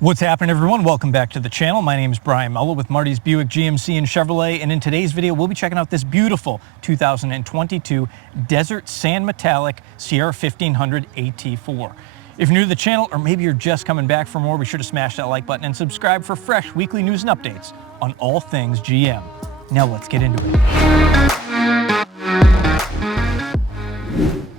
What's happening, everyone? Welcome back to the channel. My name is Brian Muller with Marty's Buick GMC and Chevrolet, and in today's video we'll be checking out this beautiful 2022 Desert Sand Metallic Sierra 1500 AT4. If you're new to the channel, or maybe you're just coming back for more, be sure to smash that like button and subscribe for fresh weekly news and updates on all things GM. Now let's get into it.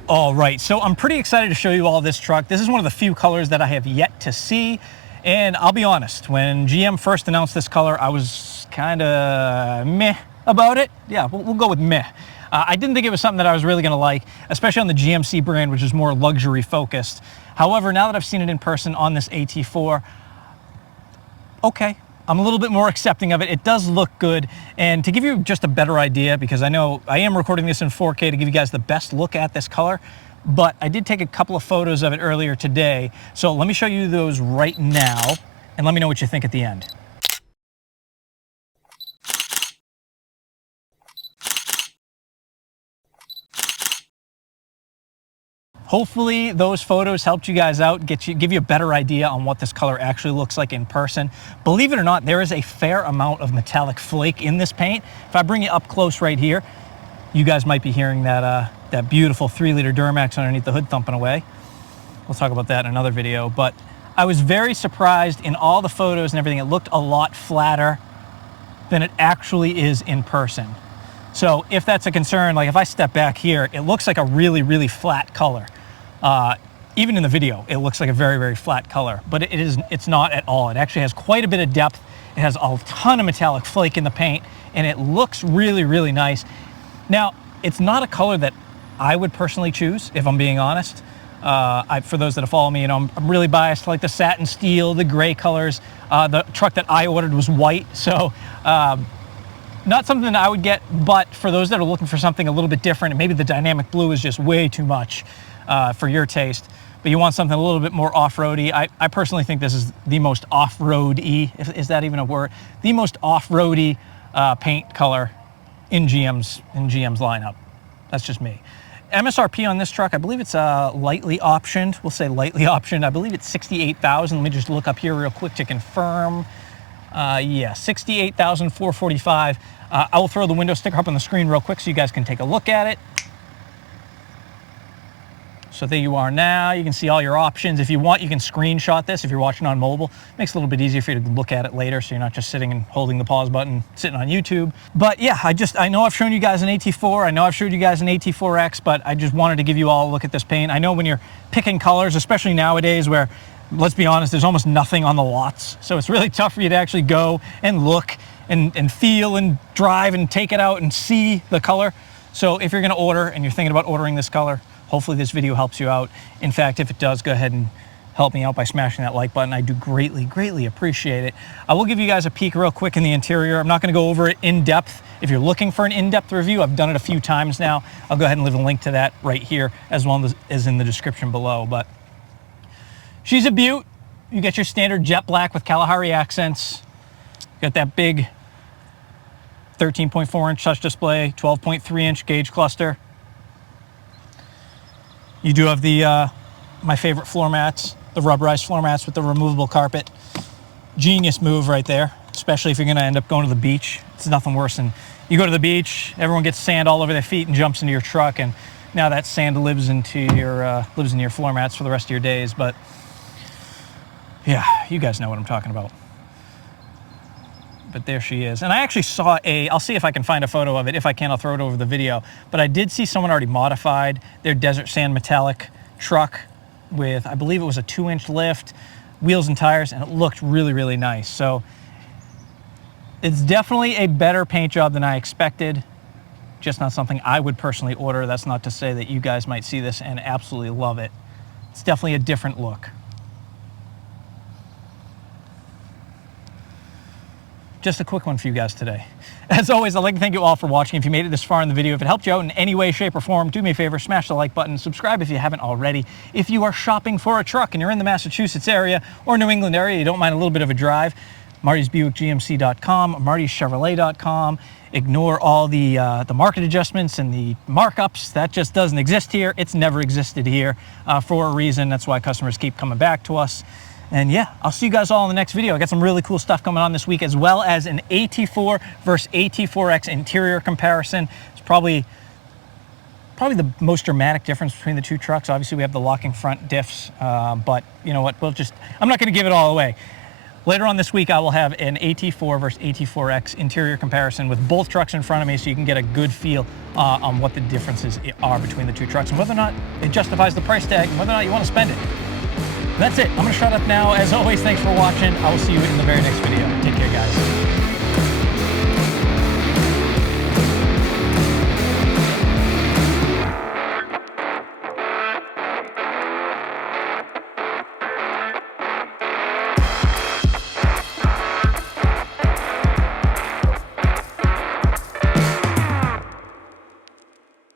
All right, so I'm pretty excited to show you all this truck. This is one of the few colors that I have yet to see. And I'll be honest, when GM first announced this color, I was kind of meh about it. Yeah, we'll go with meh. I didn't think it was something that I was really going to like, especially on the GMC brand, which is more luxury focused. However, now that I've seen it in person on this AT4, okay, I'm a little bit more accepting of it. It does look good. And to give you just a better idea, because I know I am recording this in 4K to give you guys the best look at this color, but I did take a couple of photos of it earlier today. So let me show you those right now and let me know what you think at the end. Hopefully those photos helped you guys out, give you a better idea on what this color actually looks like in person. Believe it or not, there is a fair amount of metallic flake in this paint. If I bring you up close right here, you guys might be hearing that that beautiful 3-liter Duramax underneath the hood thumping away. We'll talk about that in another video, but I was very surprised in all the photos and everything. It looked a lot flatter than it actually is in person. So if that's a concern, like if I step back here, it looks like a really, really flat color. Even in the video, it looks like a very, very flat color, but it's not at all. It actually has quite a bit of depth. It has a ton of metallic flake in the paint, and it looks really, really nice. Now, it's not a color that I would personally choose, if I'm being honest. For those that follow me, you know, I'm really biased to like the satin steel, the gray colors. The truck that I ordered was white, so not something that I would get, but for those that are looking for something a little bit different, and maybe the dynamic blue is just way too much for your taste, but you want something a little bit more off-roady. I personally think this is the most off-road-y, is that even a word? The most off-roady paint color in GM's lineup. That's just me. MSRP on this truck, I believe it's lightly optioned. We'll say lightly optioned. I believe it's $68,000. Let me just look up here real quick to confirm. Yeah, $68,445. I will throw the window sticker up on the screen real quick so you guys can take a look at it. So there you are now. You can see all your options. If you want, you can screenshot this if you're watching on mobile. Makes it a little bit easier for you to look at it later so you're not just sitting and holding the pause button, sitting on YouTube. But yeah, I know I've shown you guys an AT4. I know I've showed you guys an AT4X, but I just wanted to give you all a look at this paint. I know when you're picking colors, especially nowadays where, let's be honest, there's almost nothing on the lots. So it's really tough for you to actually go and look and feel and drive and take it out and see the color. So if you're gonna order and you're thinking about ordering this color, hopefully this video helps you out. In fact, if it does, go ahead and help me out by smashing that like button. I do greatly, greatly appreciate it. I will give you guys a peek real quick in the interior. I'm not gonna go over it in depth. If you're looking for an in-depth review, I've done it a few times now. I'll go ahead and leave a link to that right here as well as in the description below. But she's a beaut. You get your standard jet black with Kalahari accents. You got that big 13.4-inch touch display, 12.3-inch gauge cluster. You do have the my favorite floor mats, the rubberized floor mats with the removable carpet. Genius move right there, especially if you're gonna end up going to the beach. It's nothing worse than you go to the beach, everyone gets sand all over their feet and jumps into your truck, and now that sand lives into your floor mats for the rest of your days. But yeah, you guys know what I'm talking about. But there she is. And I actually saw I'll see if I can find a photo of it. If I can, I'll throw it over the video. But I did see someone already modified their Desert Sand Metallic truck with, I believe it was a 2-inch lift, wheels and tires, and it looked really, really nice. So it's definitely a better paint job than I expected. Just not something I would personally order. That's not to say that you guys might see this and absolutely love it. It's definitely a different look. Just a quick one for you guys today. As always, I'd like to thank you all for watching. If you made it this far in the video, if it helped you out in any way, shape, or form, do me a favor, smash the like button, subscribe if you haven't already. If you are shopping for a truck and you're in the Massachusetts area or New England area, you don't mind a little bit of a drive, martysbuickgmc.com, martyschevrolet.com. Ignore all the market adjustments and the markups. That just doesn't exist here. It's never existed here for a reason. That's why customers keep coming back to us. And yeah, I'll see you guys all in the next video. I got some really cool stuff coming on this week, as well as an AT4 versus AT4X interior comparison. It's probably the most dramatic difference between the two trucks. Obviously, we have the locking front diffs, but you know what? I'm not going to give it all away. Later on this week, I will have an AT4 versus AT4X interior comparison with both trucks in front of me, so you can get a good feel on what the differences are between the two trucks and whether or not it justifies the price tag and whether or not you want to spend it. That's it. I'm going to shut up now. As always, thanks for watching. I will see you in the very next video. Take care, guys.